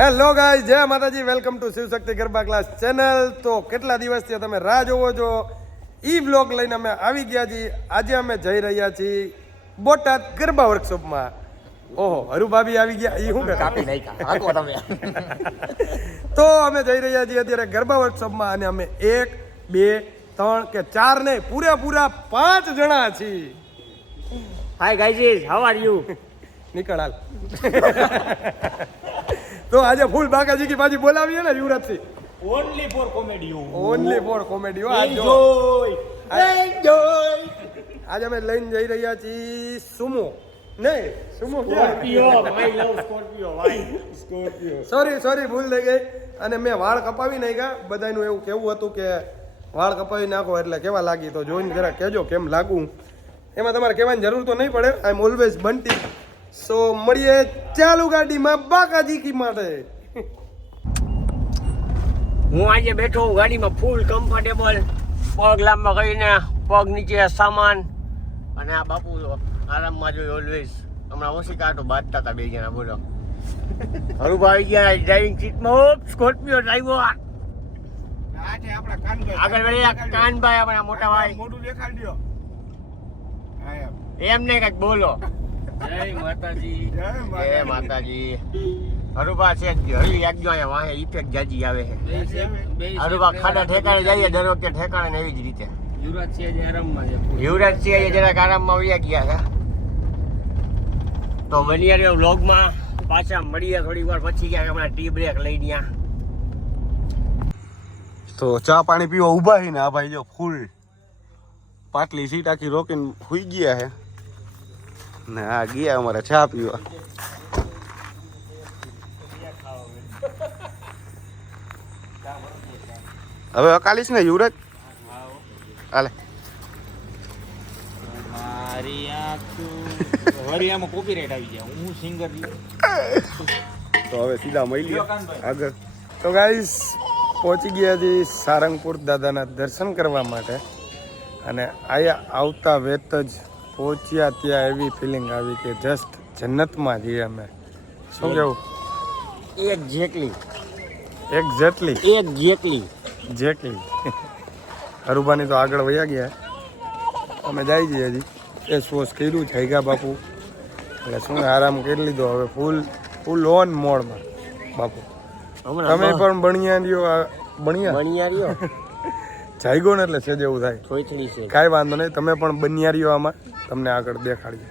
Hello guys, જય માતાજી, welcome to Shivshakti garba class channel. તો કેટલા દિવસથી તમે રાહ જોવો છો, ઈ બ્લોગ લઈને અમે આવી ગયા છીએ. આજે અમે જઈ રહ્યા છીએ બોટાદ ગરબા વર્કશોપમાં. ઓહો, હરુ ભાભી આવી ગયા. ઈ શું કાપી નાખ્યા તમે. તો અમે જઈ રહ્યા છીએ અત્યારે ગરબા વર્કશોપમાં અને અમે 1 2 3 કે 4 નહીં, પૂરેપૂરા 5 જણા છીએ. Hi guys, how are you? નીકળ હાલ. તો આજે ફૂલ બાકાજી કી બાજી બોલાવીએ ને Yuvraj Singh. Only for comedy. Only for comedy. આજે અમે લઈને જઈ રહ્યા છીએ સુમો. નહીં, Sumo Scorpio. My love Scorpio. Why Scorpio. Sorry ભૂલ થઈ ગઈ. અને મેં વાળ કપાવી નાખ્યા. બધાનું એવું કેવું હતું કે વાળ કપાવી નાખો એટલે કેવા લાગી, તો જોઈને જરા કહેજો કેમ લાગુ. એમાં તમારે કહેવાની જરૂર તો નહીં પડે. આઈ એમ ઓલવેઝ બંટી. સો મળીએ ચાલુ ગાડીમાં બાકાજી કી માટે. હું આજે બેઠો હું ગાડીમાં ફૂલ કમ્ફર્ટેબલ, પગ લાંબા કરીને, પગ નીચે સામાન, અને આ બાપુ આરામમાં જોઈ ઓલવેઝ. હમણાં ઓછી કાંટો બાંધતા હતા બે જણા. બોલો હરુભા આવી ગયા ડ્રાઇવિંગ સીટમાં. સ્કોર્પિયો ડ્રાઈવર આગળ વળી કાનભાઈ, આપણા મોટા ભાઈ. મોટું દેખાડ્યો એમ નહીં, કઈક બોલો. જય માતાજી. જય માતાજી. હરુભા છે હરી એકજો અહીંયા વાહે ઇફેક્ટ જાજી આવે છે. હરુભા ખાડા ઠેકાણે જઈએ દર વખતે ઠેકાણે એવી જ રીતે. યુવરાજ છે જરાક આરામમાં વયા ગયા છે. તો બની રહ્યો વ્લોગમાં પાછા મળીએ થોડી વાર પછી. ગયા હમણાં ટી બ્રેક લઈ ગયા. તો ચા પાણી પીવા ઊભા છે ને આ ભાઈ જો ફૂલ પાટલી સીટ આખી રોકીને સુઈ ગયા છે ને આ ગયા અમારે ચા પીવા. હવે અકાલીશ ને યુવરાજ હાલે. મારી આમાં કોપીરાઈટ આવી ગયા. હું સિંગર. તો હવે સીધા મળીએ આગળ. તો ગાઈસ પહોંચી ગયા છીએ સારંગપુર દાદાના દર્શન કરવા માટે. અને આયા આવતા વેત જ પહોંચ્યા ત્યાં એવી ફિલિંગ આવી કે જસ્ટ જન્નતમાં જઈએ અમે. શું કેવું? એક્ઝેક્ટલી હરુભાની તો આગળ વયા ગયા. અમે જઈ જઈએ હજી ફેસ વોશ કર્યું છે ગયા બાપુ. એટલે શું આરામ કરી લીધો. હવે ફૂલ ઓન મોડમાં બાપુ. તમે પણ બણિયા રહ્યો જાયગો ને એટલે છે જેવું થાય. કાંઈ વાંધો નહીં, તમે પણ બન્યા રહ્યો આમાં. તમને આગળ દેખાડીએ.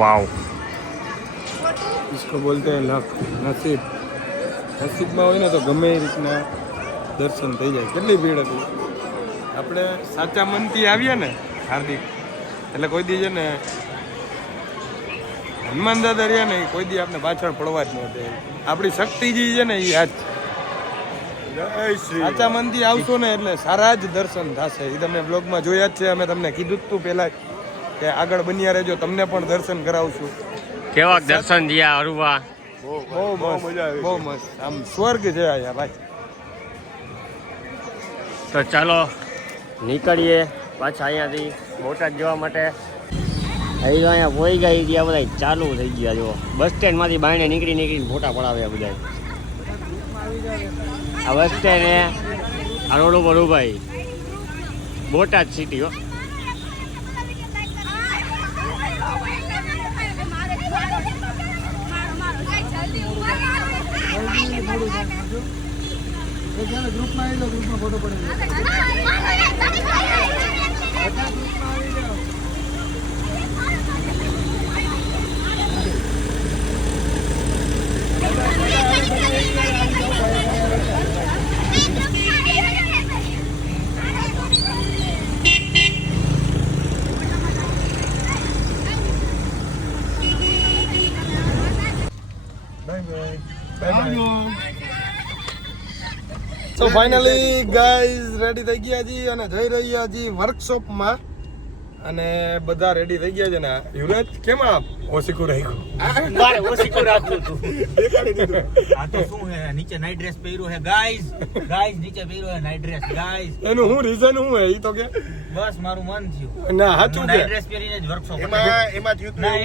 वाव, इसको बोलते हैं लक, नसीब. नसीबમાં હોય ને તો ગમે એ રીતના દર્શન થઈ જાય. કેટલી ભીડ હતી. આપણે સાચા મનથી આવીએ ને હાર્દિક, એટલે કોઈ દી છે ને હનુમાન દાદા રહ્યા ને કોઈ દી આપણે પાછળ પડવા જ ન દે. આપણી શક્તિ જે છે ને એ યાદ છે. સાચા મનથી આવશો ને એટલે સારા જ દર્શન થશે. એ તમે બ્લોગમાં જોયા જ છે. અમે તમને કીધું જ તું પહેલા કે આગળ બન્યા રહેજો, તમને પણ દર્શન કરાવશું. કેવા દર્શન થયા અરુવા? બહુ મજા આવી, બહુ મસ્ત. આમ સ્વર્ગ છે અહીંયા ભાઈ. તો ચાલો નીકળીએ પાછા અહીંયાથી બોટાદ જવા માટે. અહીંયા પોઈ ગઈ ગયા બધા ચાલુ થઈ ગયા. જો બસ સ્ટેન્ડમાંથી બાયણે નીકળીને ફોટા પડાવ્યા બધા. આ બસ સ્ટેન્ડ આ રોડ ઉપર ઉભાઈ બોટાદ સિટી હો. તો ફાઇનલી ગાઈઝ રેડી થઈ ગયા છીએ અને જઈ રહ્યા છીએ વર્કશોપમાં. અને બધા રેડી થઈ ગયા છે ને. યુવરાજ કેમ આપ ઓશીકું રાખ્યું? મારે ઓશીકું રાખવું હતું. આ તો શું હે, નીચે નાઈટ ડ્રેસ પહેર્યો હે ગાઈઝ. ગાઈઝ નીચે પહેર્યો હે નાઈટ ડ્રેસ ગાઈઝ. એનું શું રીઝન શું હે? ઈ તો કે બસ મારું મન થયું. ના સાચું કે નાઈટ ડ્રેસ પહેરીને જ વર્કશોપ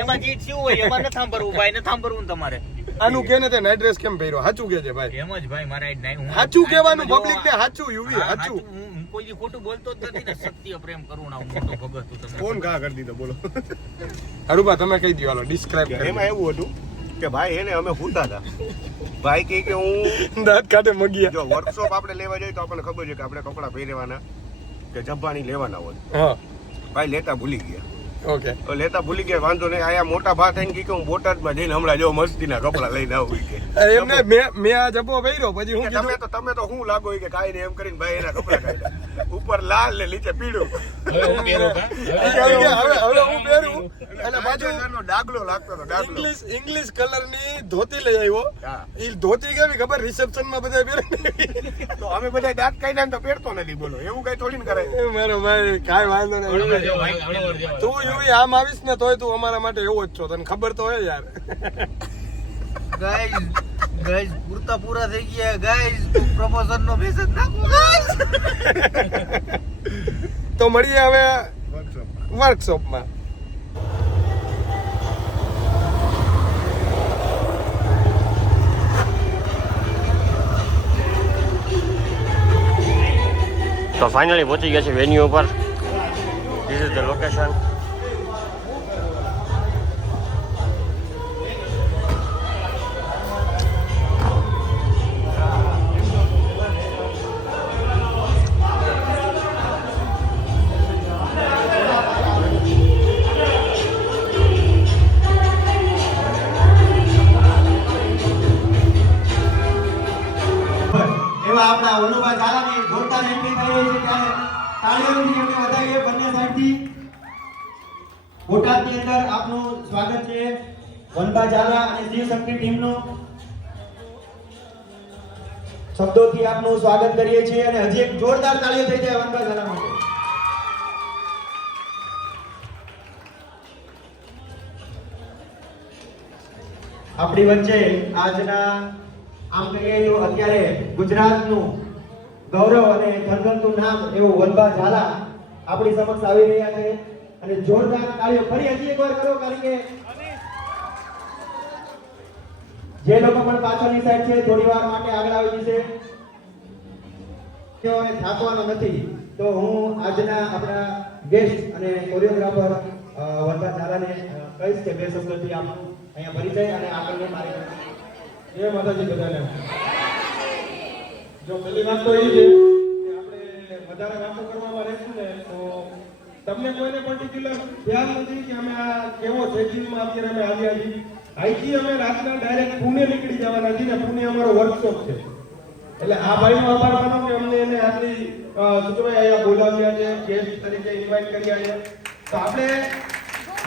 એમાં જીત શું હોય એમાં ન સાંભળવું ભાઈ, ન સાંભળવું ને તમારે. આનું કે ને તે નાઈટ ડ્રેસ કેમ પહેર્યો? સાચું કે છે ભાઈ? એમ જ ભાઈ મારા સાચું કહેવાનું પબ્લિક ને. સાચું યુવી સાચું. હું કોઈ ખોટું બોલતો જ નથી ને. સત્ય પ્રેમ કરુણા હું મોટો ભગત છું. તમે ફોન કા કરી દીધો બોલો. હરુબા તમે કહી દો, હાલો ડિસ્ક્રાઇબ કરો. એમાં એવું હતું કે ભાઈ એને અમે ભૂલતા હતા. ભાઈ કહે કે હું દાંત કાઢે મગિયા. જો વર્કશોપ આપણે લેવા જઈએ તો આપણને ખબર છે કે આપણે કપડાં પહેરવાના કે જબ્બાની લેવાના હોય. હા ભાઈ લેતા ભૂલી ગયા. ઓકે તો લેતા ભૂલી ગયા વાંધો નહીં. આયા મોટા ભા થઈને કે હું બોટાદમાં જઈને હમણાં જો મસ્તીના કપડાં લઈને આવું કે એમને મેં આ જબ્બો પહેર્યો પછી હું કીધું તમે તો હું લાગો કે કાઈ ને એમ કરીને ભાઈ એના કપડાં કાઢ્યા. ઉપર લાલ ને નીચે પીળું. હવે હું પહેરું અને પાછું ડાગલો લાગતો હતો. ડાગલો ઇંગ્લિશ કલરની ધોતી લઈ આવ્યો. ઈ ધોતી કેવી ખબર? રિસેપ્શન માં બધા પહેરે. તો અમે બધા દાંત કાઢ્યા તો પહેરતો નથી. બોલો એવું કઈ થોડી ને કરે. મારો ભાઈ કાઈ વાંધો નહીં. તું યુવી આમ આવીશ ને તોય તું અમારા માટે એવો જ છો. તને ખબર તો હોય યાર. ગાઈઝ ગાઈઝ પૂરતા પૂરા થઈ ગયા ગાઈઝ. પ્રમોશન નો મેસેજ નાખો ગાઈઝ. તો મળીએ હવે વર્કશોપમાં. તો ફાઇનલી પહોંચી ગયા છે વેન્યુ ઉપર. This is the location. એવા આપણા વનુભા ઝાલાની જોરદાર એન્ટ્રી થઈ રહી છે ત્યારે તાળીઓથી એમને વધાવીએ બંને સાઈડથી. બોટાદની અંદર આપનું સ્વાગત છે વનભા ઝાલા અને શિવ શક્તિ ટીમનું. શબ્દોથી આપનું સ્વાગત કરીએ છીએ અને હજી એક જોરદાર તાળીઓ થઈ જાય વનભા ઝાલા માટે. આપણી વચ્ચે આજના આમ કહીએ તો અત્યારે ગુજરાતનું ગૌરવ અને ધનગનતું નામ એવું વનભા ઝાલા આપણી સમક્ષ આવી રહ્યા છે અને જોરદાર તાળીઓ ફરી હજી એકવાર કરો, કારણ કે જે લોકો પણ પાછળની સાઈડ છે થોડી વાર માટે આગળ આવી જશે. તેઓને થાકવાનો નથી. તો હું આજના આપણા ગેસ્ટ અને કોરિયોગ્રાફર વનભા ઝાલાને કહીશ કે બે શબ્દોથી આપનું અહીંયા પરિચય અને આગળની મારી એ માતાજી બધાને. જો પહેલી વાત તો એ છે કે આપણે વધારે વાતો કરવામાં રહેશું ને તો તમને કોઈને પર્ટિક્યુલર ખ્યાલ નથી કે અમે આ કેવો શેડ્યુલમાં અત્યારે અમે આવ્યા છીએ. અહીંથી અમે રાતના ડાયરેક્ટ પુણે નીકળી જવાના છીએ ને પુણે અમારો વર્કશોપ છે. એટલે આ ભાઈનો આભાર માનો કે અમને એને આટલી શું કહેવાય અહીંયા બોલાવ્યા છે, ગેસ્ટ તરીકે ઇન્વાઇટ કર્યા છે. તો આપણે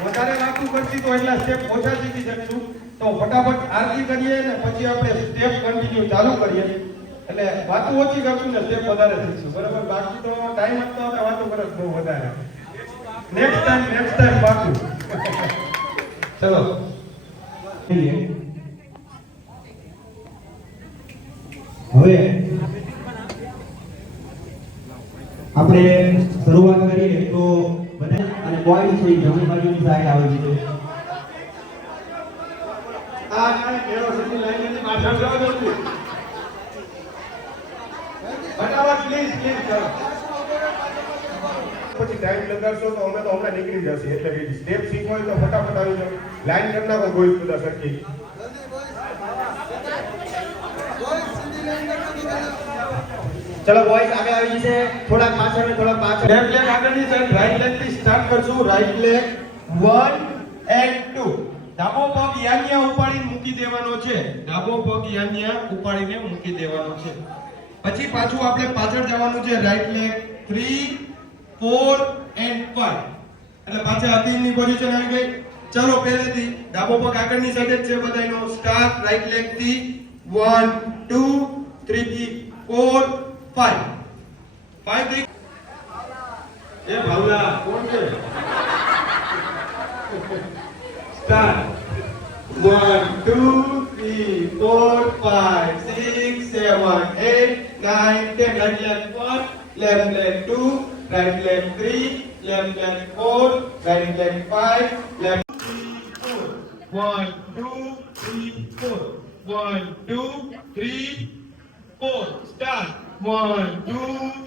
વધારે વાતું કરતી તો એટલા સ્ટેપ ઓછા શીખી શકશું. તો ફટાફટ આરતી કરીએ ને પછી આપણે સ્ટેપ કન્ટિન્યુ ચાલુ કરીએ. એટલે વાતું ઓછી કરશું ને સ્ટેપ વધારે શીખશું. બરાબર? બાકી તો ટાઈમ આપતો આપણે વાતો કરે બહુ વધારે. નેક્સ્ટ ટાઈમ બાકી. ચલો હવે આપણે શરૂઆત કરીએ તો બધા અને બોય છે જમણી બાજુની સાઈડ આવે છે. આ કેળો સુધી લાઈનની પાછળ જાવ છો. ફટાફટ પ્લીઝ ચલો. પછી ટાઈમ લગાડશો તો અમે તો હમણાં નીકળી જશે. એટલે કે સ્ટેપ શીખવો હોય તો ફટાફટ આવી જાવ. લાઈન કરી નાખો કોઈ બધા સરખી. ચલો બોયસ આગળ આવી જશે. થોડાક પાછળ ને થોડાક પાછળ. લેફ્ટ લેગ આગળની સાઈડ રાઈટ લેગ થી સ્ટાર્ટ કરશું. Right leg 1 and 2. ડાબો પગ યાન્યા ઉપાડીને મૂકી દેવાનો છે. ડાબો પગ યાન્યા ઉપાડીને મૂકી દેવાનો છે. પછી પાછું આપણે પાછળ જવાનું છે. Right leg 3 4 and 5. એટલે પાછા અધીનની પોઝિશન આવી ગઈ. ચલો પહેલેથી ડાબો પગ આગળની સાઈડ જ છે બધાયનો. સ્ટાર્ટ રાઈટ લેગ થી 1 2 3 4 5. 5 થી એ ભાવલા કોણ છે? Start 1 2 3 4 5 6 7 8 9 10. Right leg 1, left leg 2, right leg 3, left leg 4, right leg 5, left 1 2 3 4 1 2 3 4. Start 1 2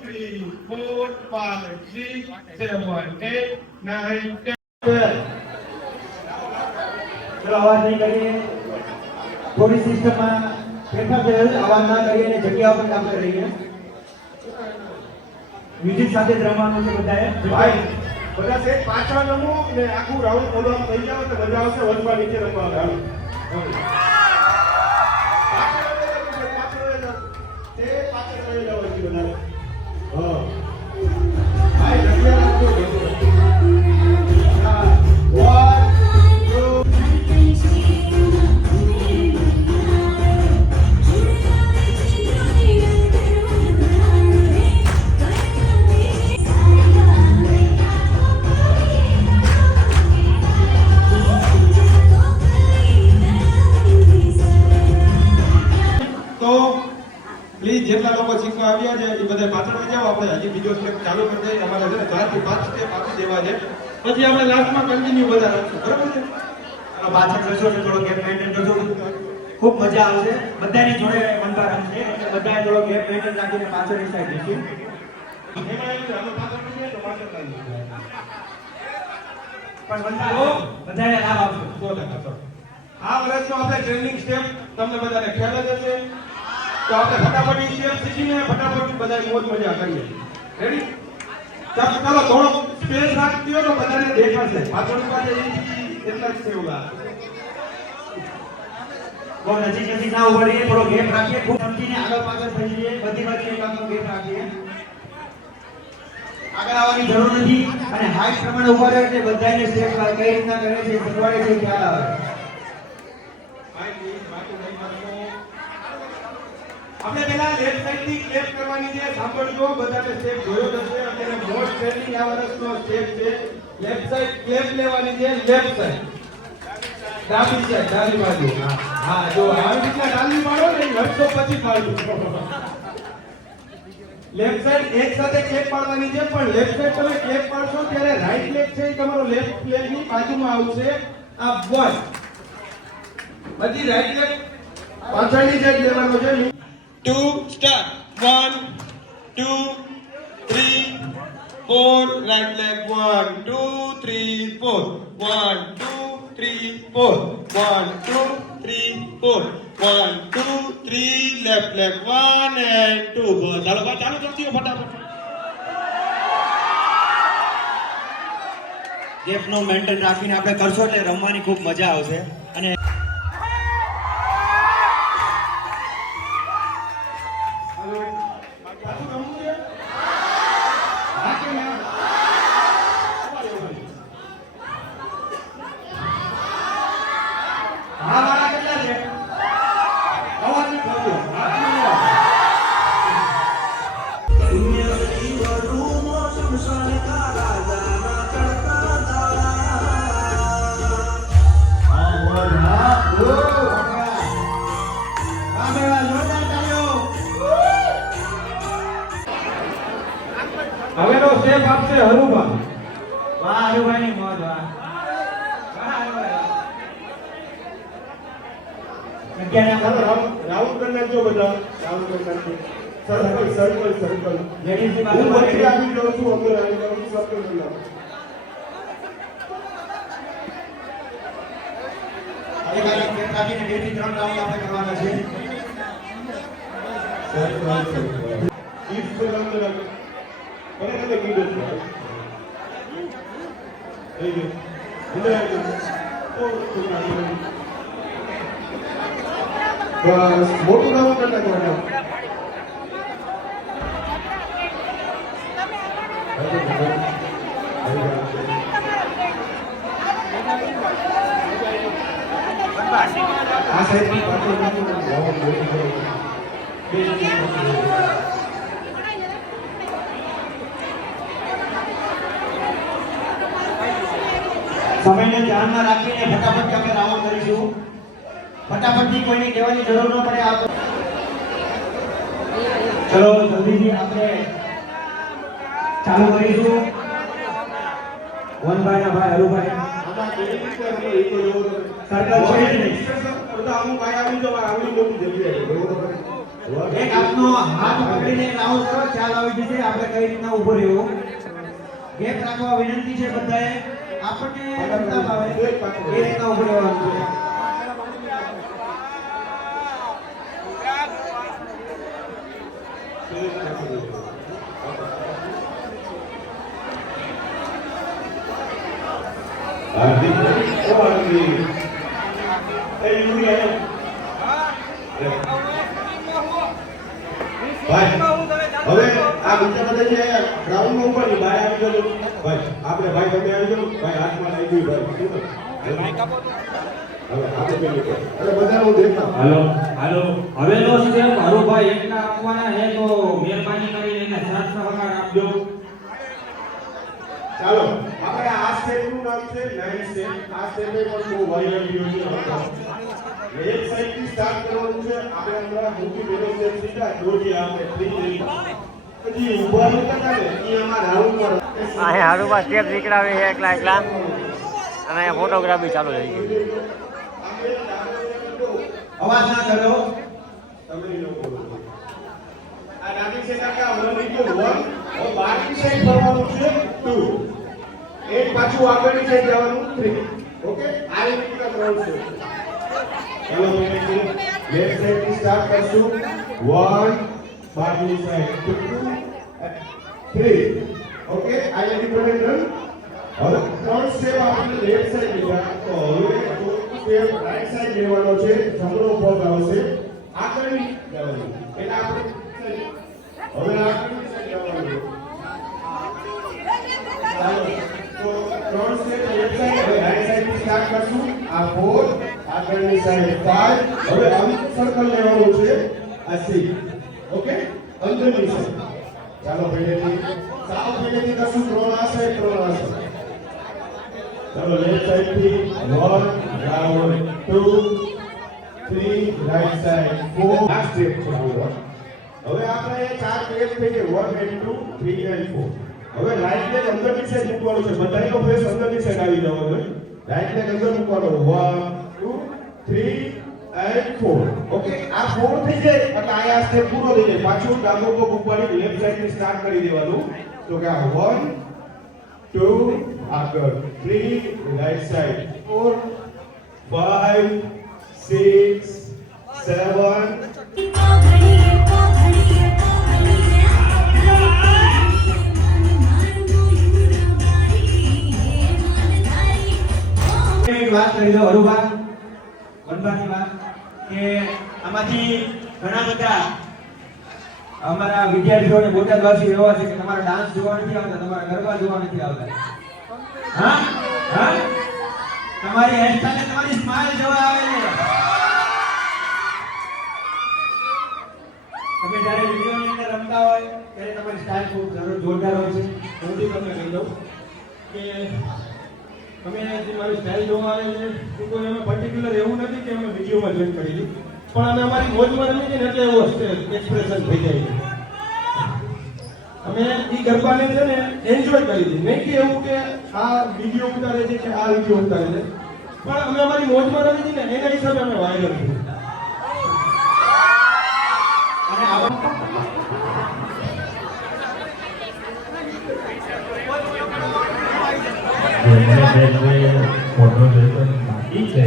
3 4 5 6 7 8 9 10. ચલો અવાજ નહીં કરીએ. થોડી સિસ્ટમમાં ફેરફાર થયો છે. અવાજ ના કરીએ અને જગ્યા ઉપર કામ કરીએ. મ્યુઝિક સાથે જ રમવાનું છે બધાએ. ભાઈ બધા સેટ પાછળ રમો ને આખું રાઉન્ડ બોલવા થઈ જાવ તો મજા આવશે. વચમાં નીચે રમવાનું. હાલો પાછળ રહી જાવ હજી બધા. હા ભાઈ જગ્યા રાખજો. 1 2 તો પ્લીઝ જેટલા લોકો શીખવા આવ્યા છે એ બધા પાછળ વહી જાઓ. આપણે હજી બીજો સ્ટેપ ચાલુ કરી દઈએ. અમારે છે ને 4 થી 5 સ્ટેપ આપી દેવા છે. પછી આપણે લાસ્ટમાં કન્ટિન્યુ બધા રાખશું. બરાબર છે? પાછળ જશો તો થોડો ગેપ મેન્ટેન કરજો. ખૂબ મજા આવશે. બધાની જોડે મનબા રમશે. એટલે બધાએ થોડો ગેપ મેન્ટેન રાખીને પાછળની સાઈડ જઈશું. એમાં એવું છે, અમે પાછળ જઈએ તો પાછળ લાગી જાય. પણ બધાને લાભ આપશે. 100%. આ વર્ષનો આપણે ટ્રેનિંગ સ્ટેપ તમને બધાને ખ્યાલ જ હશે. તો આપણે ફટાફટ ઈ સ્ટેપ શીખીને ફટાફટ બધા મોજ મજા કરીએ. રેડી? ચાલો થોડો સ્પેસ રાખજો તો બધાને દેખાશે. પાછળ પાસે એટલા જ છે ઓલા. બહુ નજીક ના ઉભરીએ. થોડો ગેપ રાખીએ. ખૂબ સમજીને આગળ પાછળ થઈ જઈએ. બધી વચ્ચે એકાદનો ગેપ રાખીએ. આગળ આવવાની જરૂર નથી. અને હાઈટ પ્રમાણે ઉભા રહે એટલે બધાને સ્ટેપ કઈ રીતના કરે છે શીખવાડે છે ખ્યાલ આવે. આપણે પહેલા લેફ્ટ સાઈડ થી ક્લેપ કરવાની છે. સાંભળજો. બધાને સ્ટેપ જોયો જ હશે. અત્યારે મોસ્ટ ટ્રેન્ડિંગ આ વર્ષનો સ્ટેપ છે. લેફ્ટ સાઈડ ક્લેપ લેવાની છે. લેફ્ટ સાઈડ ડાબી સાઈડ ડાબી બાજુ. હા જો આવી રીતના ડાબી પાડો ને વર્ષો પછી પાડજો. લેફ્ટ સાઈડ એક સાથે ક્લેપ પાડવાની છે. પણ લેફ્ટ સાઈડ તમે ક્લેપ પાડશો ત્યારે રાઈટ લેગ છે એ તમારો લેફ્ટ લેગ ની બાજુમાં આવશે. આ 1 બધી રાઈટ લેગ પાછળની સાઈડ લેવાનો છે. 2 start 1 2 3 4 right leg 1 2 3 4 1 2 3 4 1 2 3 4 1 2 3 left leg 1 and 2 બસ ચાલો ચાલુ કરતી હો ફટાફટ. ગેપનો મેન્ટેન રાખીને આપણે કરશો એટલે રમવાની ખૂબ મજા આવશે. અને હવેનો સ્ટેપ આપશે હરુભા. વાહ હરુભાઈની મોજ વાહ. વાહ હરુભાઈ. અત્યારે ચાલો રાઉન્ડ કરી નાખજો બધા. રાઉન્ડ કરી નાખજો. Circle circle circle. લેડીઝની હું બાજુમાં વચ્ચે આવી જાઉં છું, અમે આવી જાઉં છું, સર્કલ કરી નાખો. એક આગળ ગેપ રાખીને 2 થી 3 રાઉન્ડ આપણે કરવાના છે. Circle circle. ઈફ પર રાઉન્ડ રાખો. મને કદે કીધું છે. થઈ ગયું. અંદર આવી જાઓ. બસ મોટું રાઉન્ડ કરી નાખવાનું. આ સાઈડની પાછળ સમયને ધ્યાનમાં રાખીને ફટાફટ આપણે રાઉન્ડ કરીશું. ફટાફટથી કોઈની કહેવાની જરૂર ન પડે. આપ ચલો જલ્દીથી આપણે ચાલુ કરીશું. વનભાઈના ભાઈ હરુભાઈ આમાં કેવી રીતે આપણે એ તો એવું તો સર્કલ છે જ નહીં. બધા અમુક ભાઈ આવી જાવ, આવડી મોટી જગ્યાએ બરોબર. એક આપનો હાથ પકડીને રાઉન્ડ કરો, ખ્યાલ આવી જશે આપણે કઈ રીતના ઊભો રહેવું. ગેપ રાખવા વિનંતી છે બધાએ. આપણને રમતા ભાવે એ રીતના ઊભો રહેવાનું છે. હાર્દિક ઓ હાર્દિક એ યુરી આયો. ભાઈ હવે આ બીજા બધા જે ગ્રાઉન્ડમાં ઉપર ની બહાર આવી ગયો ભાઈ. આપણે ભાઈ તમે આવી જાઓ ભાઈ, હાથમાં લઈ ગયું ભાઈ. શું કર? હવે આપણે પેલું કર. અરે બધાનું દેખા. હાલો હવેનો સ્ટેપ હરુભાઈ એકલા આપવાના છે તો મહેરબાની કરીને એને સાથ સહકાર આપજો. ચાલો આપણે આ સ્ટેપનું નામ છે નાઇન સ્ટેપ. આ સ્ટેપે પણ બહુ વાયરલ વિડિયો છે. એક સાઈડ થી સ્ટાર્ટ કરવાનું છે. આપણે હમણાં મૂકી પેલો સ્ટેપ સીધા જોડી આપણે 3 રહી. પછી ઊભા નતા ને એ આમાં રાઉન્ડ પર અહીંયા હરુભા સ્ટેપ શીખડાવે છે એકલા એકલા અને ફોટોગ્રાફી ચાલુ થઈ ગઈ. અવાજ ના કરો. તમે લોકો આ નાની છે કાકા વન લીધો 1 હવે બાકી સાઈડ ફરવાનું છે 2 એક પાછું આગળની સાઈડ જવાનું 3. ઓકે આ રીતના ત્રણ છે. ચાલો મિત્રો લેફ્ટ સાઈડ થી સ્ટાર્ટ કરશું 1 બાકી સાઈડ 2 3. ઓકે આ ઇન્ડિપેન્ડન્ટ રન. હવે ત્રણ સ્ટેપ આપણે લેફ્ટ સાઈડ લીધા તો હવે સ્ટેપ રાઈટ સાઈડ લેવાનો છે. જમણો પગ આવશે આગળની જવાનું એટલે આપણે હવે આગળની સાઈડ જવાનું. ચાલો તો ત્રણ સ્ટેપ લેફ્ટ સાઈડ હવે રાઈટ સાઈડ થી સ્ટાર્ટ કરશું. આ 4 આગળની સાઈડ 5. હવે આમ સર્કલ લેવાનું છે આ 6. ઓકે અંદરની સાઈડ. ચાલો પહેલેથી સાવ પહેલેથી કરશું. ત્રણ આ સાઈડ ત્રણ આ સાઈડ. ચાલો લેફ્ટ સાઈડ થી 1 રાઉન્ડ 2 3 રાઈટ સાઈડ 4. આ સ્ટેપ છે હવે આપણે ચાર સ્ટેપ થઈ ગયા 1 and 2 3 and 4. હવે રાઈટ લેગ અંદરની સાઈડ મૂકવાનું છે. બધાનો ફેસ અંદરની સાઈડ આવી જવાનો છે. રાઈટ લેગ અંદર મૂકવાનો 1 2 3 and 4. ઓકે આ 4 થઈ જાય એટલે આ સ્ટેપ પૂરો થઈ જાય. પાછું ડાબો પગ ઉપરની લેફ્ટ સાઈડ થી સ્ટાર્ટ કરી દેવાનું. તો કે 1 2 આગળ 3 રાઈટ સાઈડ 4 5 6 7 વાત કરી દો હરુભા વનભાની વાત કે આમાંથી ઘણા બધા અમારા વિદ્યાર્થીઓને બોટાદવાસી એવા છે કે તમારા ડાન્સ જોવા નથી આવતા, તમારા ગરબા જોવા નથી આવતા. હા હા તમારી હેરસ્ટાઈલ તમારી સ્માઈલ જોવા આવે છે. તમે જ્યારે વિડિયોની અંદર રમતા હોય ત્યારે તમારી સ્ટાઈલ ખૂબ જોરદાર હોય છે. હું બી તમને કહી દઉં કે અમે જે મારી સ્ટાઇલ જોવા આવે છે એ કોઈ અમે પર્ટિક્યુલર એવું નથી કે અમે વિડીયોમાં જોઈન કરી દીધી, પણ અમે અમારી મોજમાં રમી છે ને એટલે એવો એક્સપ્રેશન થઈ જાય છે. અમે ઈ ગરબાને છે ને એન્જોય કરી હતી, નહીં કે એવું કે આ વિડીયો ઉતારે છે કે આ વિડીયો ઉતારે છે, પણ અમે અમારી મોજમાં રમી હતી ને એના હિસાબે અમે વાયરલ થયું. અને આવા ફોટો લેતો બાકી છે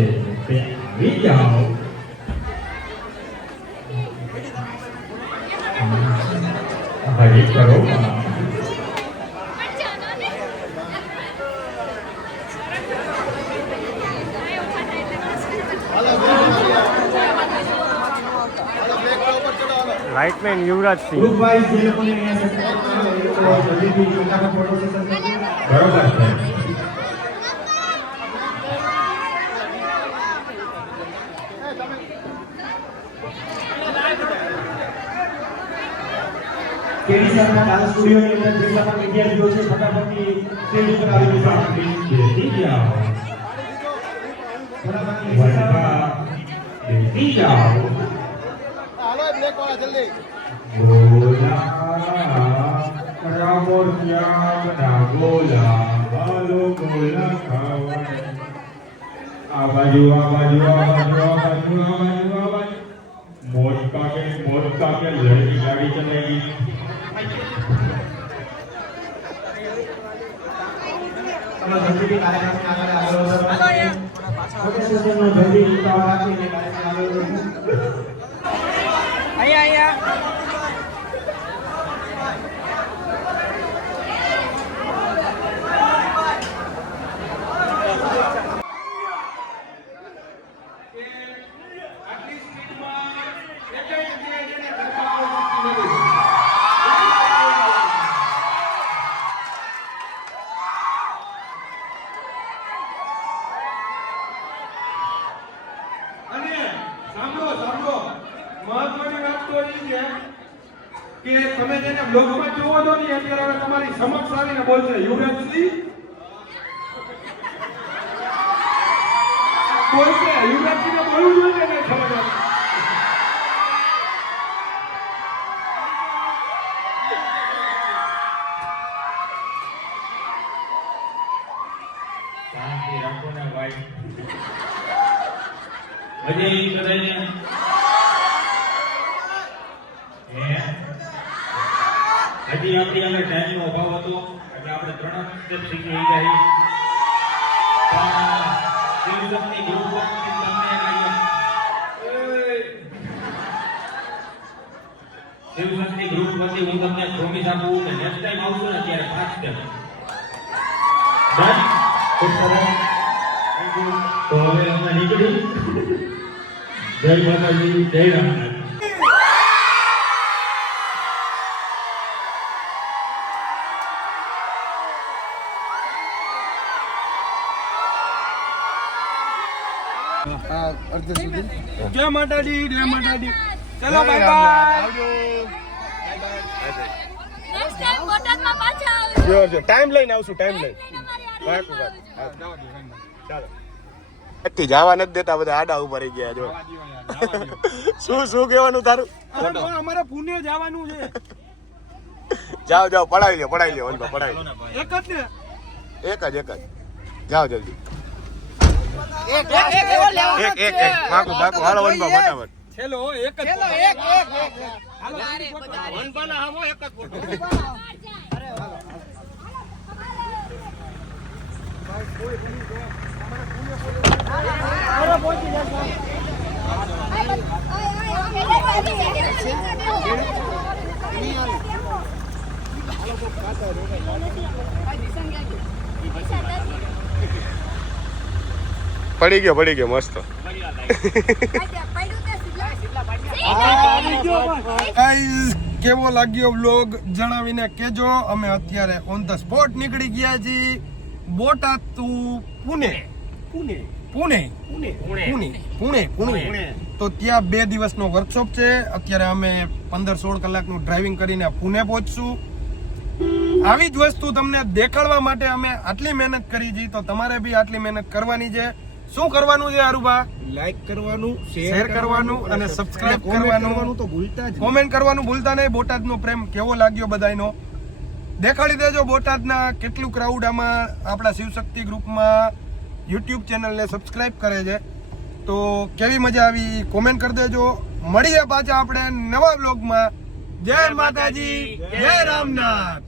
તે આવી જાઓ. હરી કરો રાઇટમેન યુવરાજસિંહ. ગ્રુપ વાઇઝ જે લોકોને અહીંયા સબસ્ક્રાઇબ કરો એ લોકો જલ્દીથી ફટાફટ ફોટો સેશન કરજો. બરોબર છે. કેડી સાહેબના ડાન્સ સ્ટુડિયોની અંદર જેટલા પણ વિદ્યાર્થીઓ છે ફટાફટથી સ્ટેજ ઉપર આવી જજો. બેસી જાઓ. ફટાફટથી વનવા બેસી જાઓ. ગોલા રામો શ્યામના ગોલા હાલો ગોલા ખાવા. આ બાજુ આ બાજુ આ બાજુ આ બાજુ આ બાજુ આ બાજુ. મોજ કાકે લડકી ગાડી ચલાવી. તમે જલ્દીથી કાર્યક્રમને આગળ વધો. ફોટો સેશનનો જલ્દી ઉતાવળ રાખીને કાર્યક્રમ આગળ વધો. આટલી સ્પીડમાં એકાઈ જગ્યાએ જઈને ગરબા શીખી નથી. અને સાંભળો મહત્વની વાત તો એ છે કે તમે જેને બ્લોગમાં જોવો છો ને અત્યારે હવે તમારી સમક્ષ આવીને બોલશે યુવરાજસિંહ બોલશે. યુવરાજસિંહને બોલવું જોઈએ ને ખબર નથી. શાંતિ રાખો ને ભાઈ. હજી બધાને હજી આપણી આગળ ટાઈમનો અભાવ હતો એટલે આપણે 3 સ્ટેપ શીખી ગયા. પણ શિવશક્તિ ગ્રુપ વતી તમને શિવશક્તિ ગ્રુપ વતી હું તમને પ્રોમિસ આપું કે નેક્સ્ટ ટાઈમ આવશું ને ત્યારે 5 સ્ટેપ ડન. ખૂબ સરસ. તો હવે અમે નીકળી. જય માતાજી, જય રામનાથ. જય માતાજી, જય માતાજી. ચલો બાય બાય. નેક્સ્ટ ટાઈમ બોટાદમાં પાછા આવજો. ટાઈમ લઈને આવશું, ટાઈમ લઈને. ચાલો. થી જવા નથી દેતા, બધા આડા ઉભા રહી ગયા. જો શું કહેવાનું તારું? અમારે પુણે જવાનું છે. જાઓ પડાવી લ્યો પડાવી લ્યો. એક જ ને? એક જ જાઓ જલ્દી. એક માકુ હાલો વનબા ફટાફટ. છેલ્લો એક જ. હાલો વનબાના હામો એક જ ફોટો. પડી ગયો મસ્ત. ગાઈઝ કેવો લાગ્યો વ્લોગ જણાવીને કેજો. અમે અત્યારે ઓન ધ સ્પોટ નીકળી ગયા છીએ બોટાદ ટુ પુણે. તો ત્યાં 2 દિવસનો વર્કશોપ છે. અત્યારે અમે 15-16 કલાકનું ડ્રાઇવિંગ કરીને પુણે પહોંચશું. આવી જ વસ્તુ તમને દેખાડવા માટે અમે આટલી મહેનત કરી છે, તો તમારે બી આટલી મહેનત કરવાની છે. શું કરવાનું છે અરુબા? લાઈક કરવાનું, શેર કરવાનું અને સબસ્ક્રાઇબ કરવાનું તો ભૂલતા જ કોમેન્ટ કરવાનું ભૂલતા નહીં. બોટાદનો પ્રેમ કેવો લાગ્યો બધાયનો દેખાડી દેજો બોટાદના કેટલું ક્રાઉડ આમાં આપણા શિવશક્તિ ગ્રુપમાં યુટ્યુબ ચેનલને સબસ્ક્રાઇબ કરે છે. તો કેવી મજા આવી કોમેન્ટ કરી દેજો. મળીએ પાછા આપણે નવા બ્લોગમાં. જય માતાજી, જય રામનાથ.